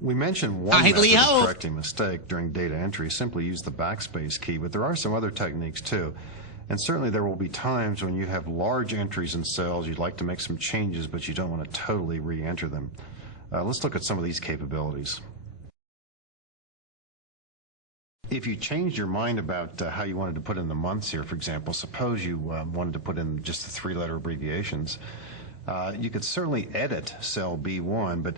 We mentioned one method of correcting mistake during data entry. Simply use the backspace key, but there are some other techniques too. And certainly there will be times when you have large entries in cells, you'd like to make some changes, but you don't want to totally re-enter them. Let's look at some of these capabilities. If you changed your mind about how you wanted to put in the months here, for example, suppose you wanted to put in just the 3-letter abbreviations, you could certainly edit cell B1, but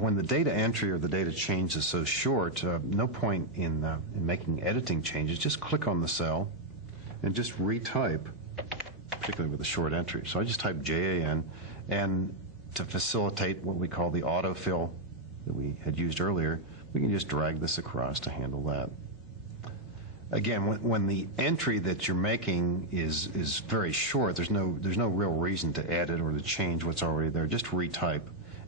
when the data entry or the data change is so short, no point in making editing changes. Just click on the cell and just retype, particularly with a short entry. So I just type JAN, and to facilitate what we call the autofill that we had used earlier, we can just drag this across to handle that. Again, when the entry that you're making is very short, there's no real reason to edit or to change what's already there. Just retype.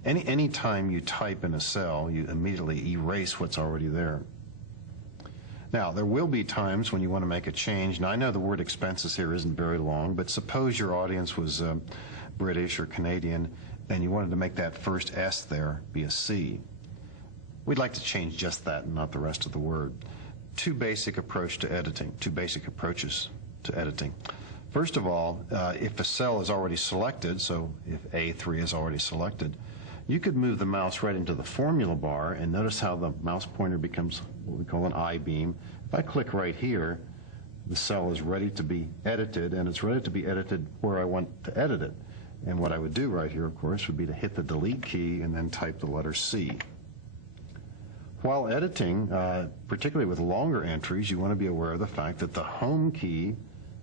Any time you type in a cell, you immediately erase what's already there. Now, there will be times when you want to make a change. Now, I know the word expenses here isn't very long, but suppose your audience was British or Canadian, and you wanted to make that first S there be a C. We'd like to change just that and not the rest of the word. Two basic approaches to editing. First of all, if a cell is already selected, so if A3 is already selected, you could move the mouse right into the formula bar, and notice how the mouse pointer becomes what we call an I-beam. If I click right here, the cell is ready to be edited, and it's ready to be edited where I want to edit it. And what I would do right here, of course, would be to hit the delete key and then type the letter C. While editing, particularly with longer entries, you want to be aware of the fact that the home key,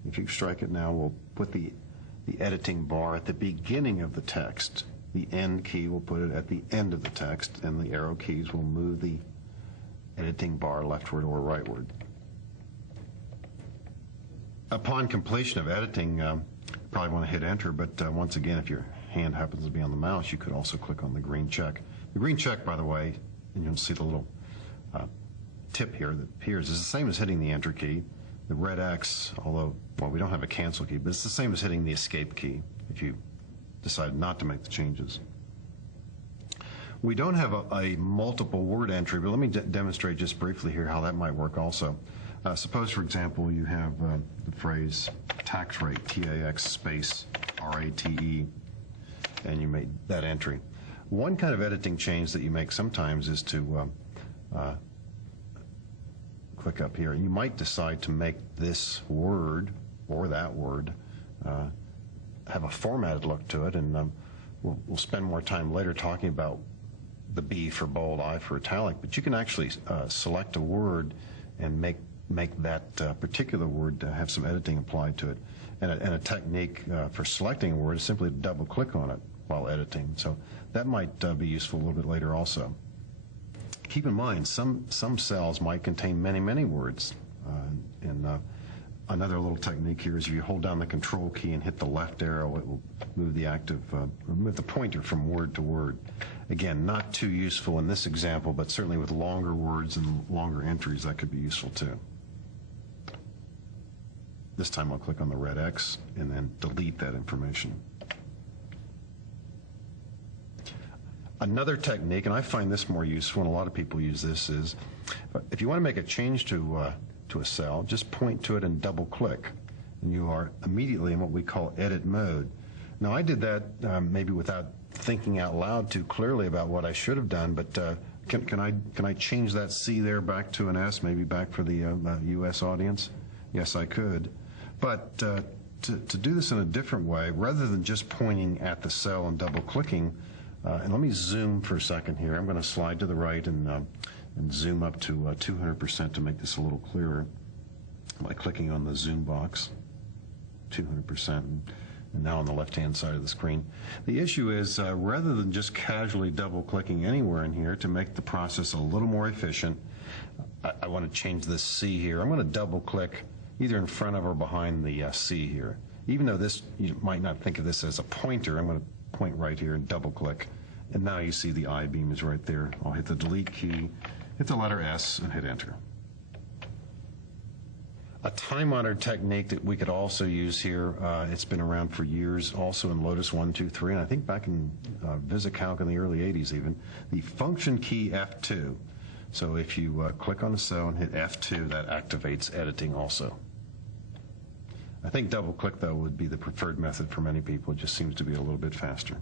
if you strike it now, will put the editing bar at the beginning of the text. The end key will put it at the end of the text, and the arrow keys will move the editing bar leftward or rightward. Upon completion of editing, you probably want to hit enter, but once again, if your hand happens to be on the mouse, you could also click on the green check. The green check, by the way, and you'll see the little tip here that appears, is the same as hitting the enter key. The red X, although, well, we don't have a cancel key, but it's the same as hitting the escape key if you decide not to make the changes. We don't have a multiple word entry, but let me demonstrate just briefly here how that might work also. Suppose, for example, you have the phrase tax rate, T-A-X space R-A-T-E, and you made that entry. One kind of editing change that you make sometimes is to click up here, and you might decide to make this word or that word have a formatted look to it, and we'll spend more time later talking about the B for bold, I for italic, but you can actually select a word and make that particular word have some editing applied to it. And a technique for selecting a word is simply to double click on it while editing. So that might be useful a little bit later also. Keep in mind, some cells might contain many words. Another little technique here is if you hold down the control key and hit the left arrow, it will move move the pointer from word to word. Again, not too useful in this example, but certainly with longer words and longer entries, that could be useful too. This time I'll click on the red X and then delete that information. Another technique, and I find this more useful, and a lot of people use this, is if you want to make a change to a cell, just point to it and double click, and you are immediately in what we call edit mode. Now, I did that maybe without thinking out loud too clearly about what I should have done, but can I change that C there back to an S, maybe back for the US audience? Yes, I could. But to do this in a different way, rather than just pointing at the cell and double clicking, and let me zoom for a second here. I'm going to slide to the right and zoom up to 200% to make this a little clearer by clicking on the zoom box, 200%, and now on the left-hand side of the screen. The issue is rather than just casually double-clicking anywhere in here to make the process a little more efficient, I want to change this C here. I'm going to double-click either in front of or behind the C here. Even though this, you might not think of this as a pointer, I'm going to point right here and double-click. And now you see the I-beam is right there. I'll hit the delete key, hit the letter S, and hit enter. A time-honored technique that we could also use here, it's been around for years, also in Lotus 1, 2, 3, and I think back in VisiCalc in the early 80s even, the function key F2. So if you click on a cell and hit F2, that activates editing also. I think double-click, though, would be the preferred method for many people. It just seems to be a little bit faster.